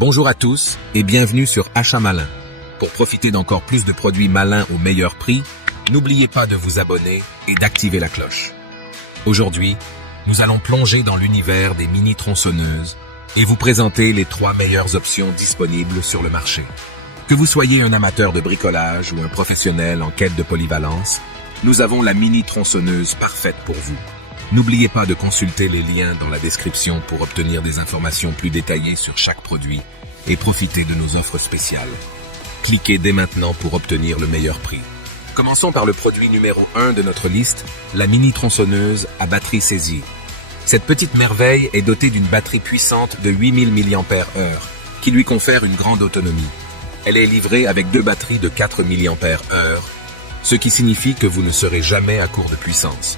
Bonjour à tous et bienvenue sur Achat Malin. Pour profiter d'encore plus de produits malins au meilleur prix, n'oubliez pas de vous abonner et d'activer la cloche. Aujourd'hui, nous allons plonger dans l'univers des mini-tronçonneuses et vous présenter les 3 meilleures options disponibles sur le marché. Que vous soyez un amateur de bricolage ou un professionnel en quête de polyvalence, nous avons la mini-tronçonneuse parfaite pour vous. N'oubliez pas de consulter les liens dans la description pour obtenir des informations plus détaillées sur chaque produit et profiter de nos offres spéciales. Cliquez dès maintenant pour obtenir le meilleur prix. Commençons par le produit numéro 1 de notre liste, la mini-tronçonneuse à batterie saisie. Cette petite merveille est dotée d'une batterie puissante de 8000 mAh qui lui confère une grande autonomie. Elle est livrée avec 2 batteries de 4 mAh, ce qui signifie que vous ne serez jamais à court de puissance.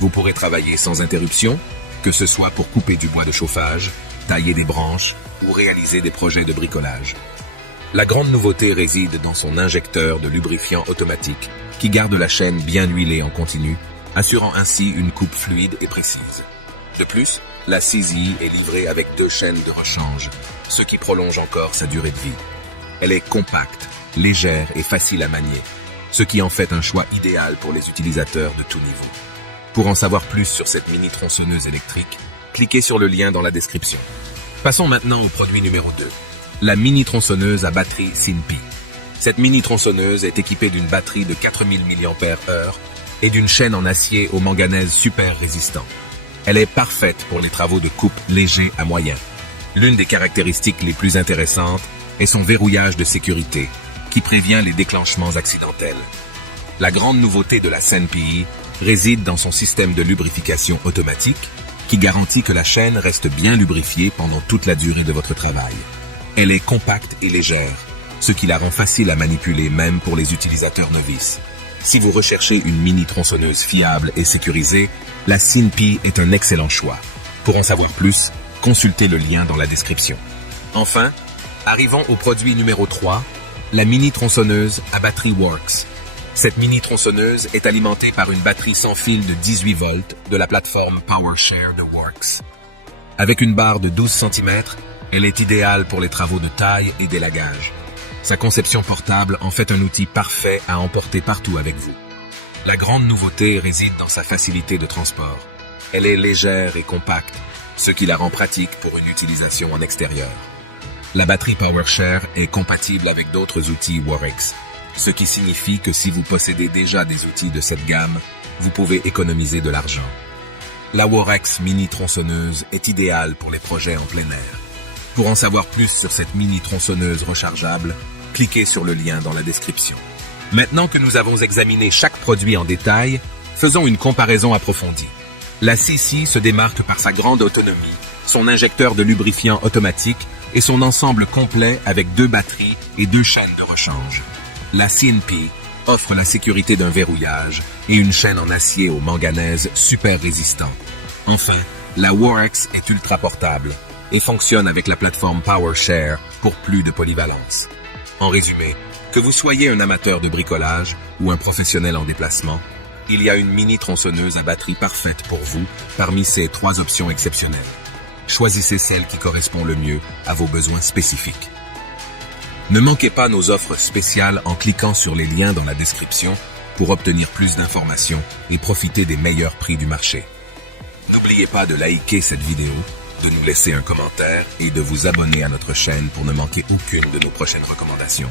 Vous pourrez travailler sans interruption, que ce soit pour couper du bois de chauffage, tailler des branches ou réaliser des projets de bricolage. La grande nouveauté réside dans son injecteur de lubrifiant automatique qui garde la chaîne bien huilée en continu, assurant ainsi une coupe fluide et précise. De plus, la saisie est livrée avec 2 chaînes de rechange, ce qui prolonge encore sa durée de vie. Elle est compacte, légère et facile à manier, ce qui en fait un choix idéal pour les utilisateurs de tout niveau. Pour en savoir plus sur cette mini-tronçonneuse électrique, cliquez sur le lien dans la description. Passons maintenant au produit numéro 2, la mini-tronçonneuse à batterie SINPI. Cette mini-tronçonneuse est équipée d'une batterie de 4000 mAh et d'une chaîne en acier au manganèse super résistant. Elle est parfaite pour les travaux de coupe légers à moyens. L'une des caractéristiques les plus intéressantes est son verrouillage de sécurité, qui prévient les déclenchements accidentels. La grande nouveauté de la SINPI réside dans son système de lubrification automatique qui garantit que la chaîne reste bien lubrifiée pendant toute la durée de votre travail. Elle est compacte et légère, ce qui la rend facile à manipuler même pour les utilisateurs novices. Si vous recherchez une mini-tronçonneuse fiable et sécurisée, la SINPI est un excellent choix. Pour en savoir plus, consultez le lien dans la description. Enfin, arrivons au produit numéro 3, la mini-tronçonneuse à batterie Worx. Cette mini-tronçonneuse est alimentée par une batterie sans fil de 18 volts de la plateforme PowerShare de Worx. Avec une barre de 12 cm, elle est idéale pour les travaux de taille et d'élagage. Sa conception portable en fait un outil parfait à emporter partout avec vous. La grande nouveauté réside dans sa facilité de transport. Elle est légère et compacte, ce qui la rend pratique pour une utilisation en extérieur. La batterie PowerShare est compatible avec d'autres outils Worx, ce qui signifie que si vous possédez déjà des outils de cette gamme, vous pouvez économiser de l'argent. La Worx mini-tronçonneuse est idéale pour les projets en plein air. Pour en savoir plus sur cette mini-tronçonneuse rechargeable, cliquez sur le lien dans la description. Maintenant que nous avons examiné chaque produit en détail, faisons une comparaison approfondie. La SINPI se démarque par sa grande autonomie, son injecteur de lubrifiant automatique et son ensemble complet avec 2 batteries et 2 chaînes de rechange. La SINPI offre la sécurité d'un verrouillage et une chaîne en acier au manganèse super résistant. Enfin, la Worx est ultra portable et fonctionne avec la plateforme PowerShare pour plus de polyvalence. En résumé, que vous soyez un amateur de bricolage ou un professionnel en déplacement, il y a une mini-tronçonneuse à batterie parfaite pour vous parmi ces 3 options exceptionnelles. Choisissez celle qui correspond le mieux à vos besoins spécifiques. Ne manquez pas nos offres spéciales en cliquant sur les liens dans la description pour obtenir plus d'informations et profiter des meilleurs prix du marché. N'oubliez pas de liker cette vidéo, de nous laisser un commentaire et de vous abonner à notre chaîne pour ne manquer aucune de nos prochaines recommandations.